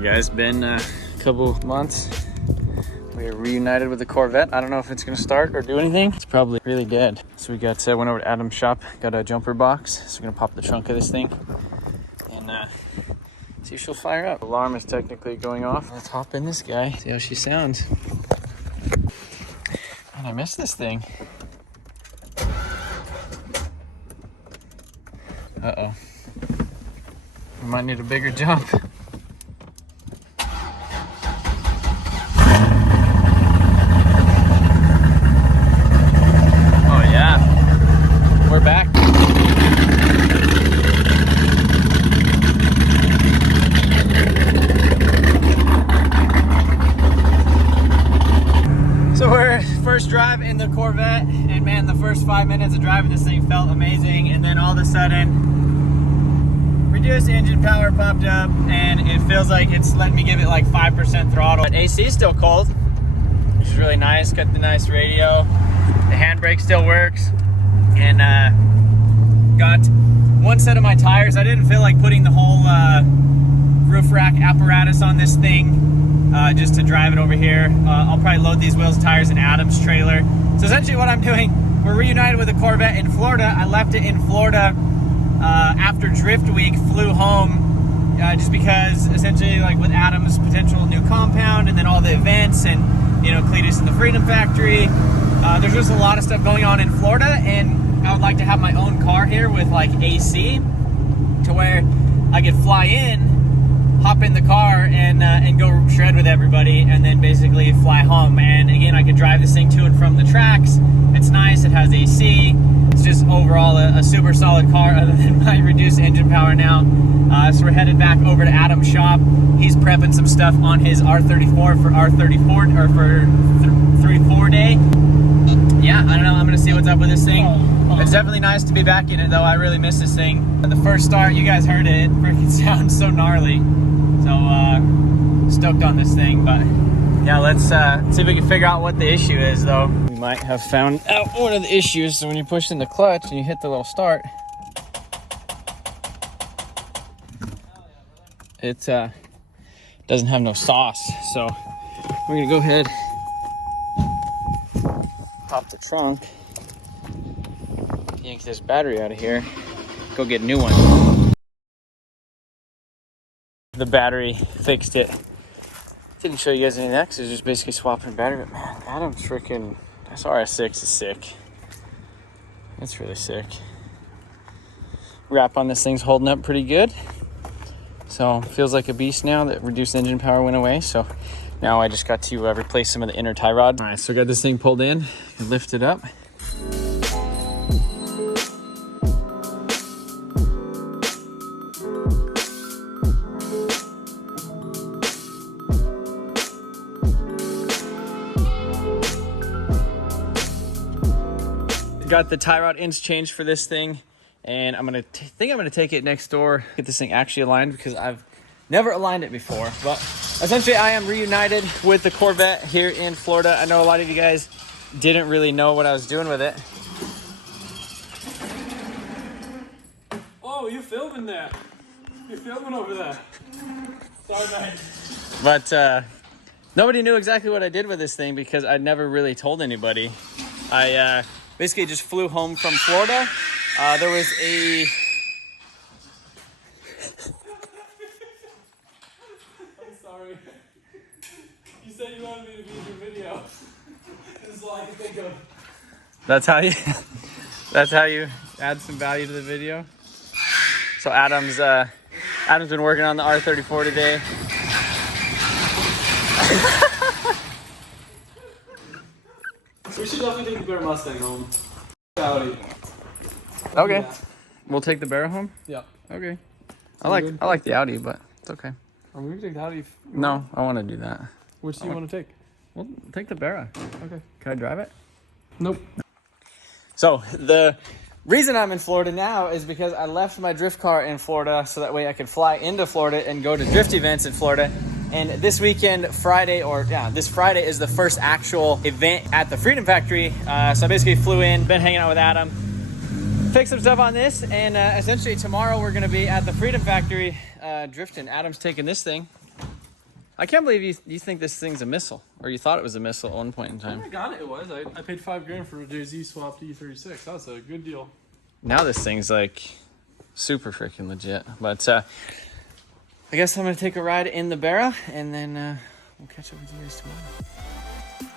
Alright guys, been a couple months. We're reunited with the Corvette. I don't know if it's gonna start or do anything. It's probably really dead. So we went over to Adam's shop, got a jumper box. So we're gonna pop the trunk of this thing and see if she'll fire up. Alarm is technically going off. Let's hop in this guy, see how she sounds. Man, I missed this thing. Uh-oh. We might need a bigger jump. Oh yeah, we're back. So we're first drive in the Corvette, and man, the first 5 minutes of driving this thing felt amazing, and then all of a sudden reduced engine power popped up, and it feels like it's letting me give it like 5% throttle. But AC is still cold, which is really nice. Got the nice radio. The handbrake still works, and got one set of my tires. I didn't feel like putting the whole roof rack apparatus on this thing just to drive it over here. I'll probably load these wheels, tires in Adam's trailer. So essentially what I'm doing, we're reunited with the Corvette in Florida. I left it in Florida after Drift Week, flew home just because essentially, like with Adam's potential new compound and then all the events and, you know, Cletus and the Freedom Factory, there's just a lot of stuff going on in Florida, and I would like to have my own car here with like AC to where I could fly in, hop in the car and go shred with everybody, and then basically fly home. And again, I could drive this thing to and from the tracks. It's nice, it has AC. It's just overall a super solid car other than my reduced engine power now. So we're headed back over to Adam's shop. He's prepping some stuff on his R34 for R34 or for 3-4 day. Yeah, I don't know, I'm gonna see what's up with this thing. It's definitely nice to be back in it though. I really miss this thing. The first start, you guys heard it, it freaking sounds so gnarly. So stoked on this thing, but yeah, let's see if we can figure out what the issue is though. We might have found out one of the issues. So when you push in the clutch and you hit the little start, it doesn't have no sauce. So we're gonna go ahead, pop the trunk, yank this battery out of here, go get a new one. The battery fixed it. Didn't show you guys any of that because it was just basically swapping battery. But man, Adam's freaking, this RS6 is sick. It's really sick. Wrap on this thing's holding up pretty good. So feels like a beast now that reduced engine power went away. So now I just got to replace some of the inner tie rods. All right, so I got this thing pulled in, lift it up. Got the tie rod ends changed for this thing, and I'm gonna take it next door, get this thing actually aligned because I've never aligned it before. But essentially I am reunited with the Corvette here in Florida. I know a lot of you guys didn't really know what I was doing with it. Oh, you filming there? You're filming over there. Sorry, mate. But nobody knew exactly what I did with this thing because I never really told anybody. I basically just flew home from Florida. There was a... I'm sorry. You said you wanted me to be in your video. This is all I can think of. That's how you add some value to the video. So Adam's been working on the R34 today. We should definitely take the Bear Mustang home. Audi. Okay. Yeah. We'll take the Barra home? Yeah. Okay. I like the Audi, but it's okay. Are we gonna take the Audi? No, I want to do that. Which do you want to take? Well, take the Barra. Okay. Can I drive it? Nope. So the reason I'm in Florida now is because I left my drift car in Florida so that way I could fly into Florida and go to drift events in Florida. And this weekend, this Friday is the first actual event at the Freedom Factory. So I basically flew in, been hanging out with Adam, fixed some stuff on this, and essentially tomorrow we're gonna be at the Freedom Factory drifting. Adam's taking this thing I can't believe you think this thing's a missile, or you thought it was a missile at one point in Oh time. my god, it was. I paid $5,000 for a Jay-Z swapped E36. That was a good deal. Now this thing's like super freaking legit. But I guess I'm gonna take a ride in the Barra, and then we'll catch up with you guys tomorrow.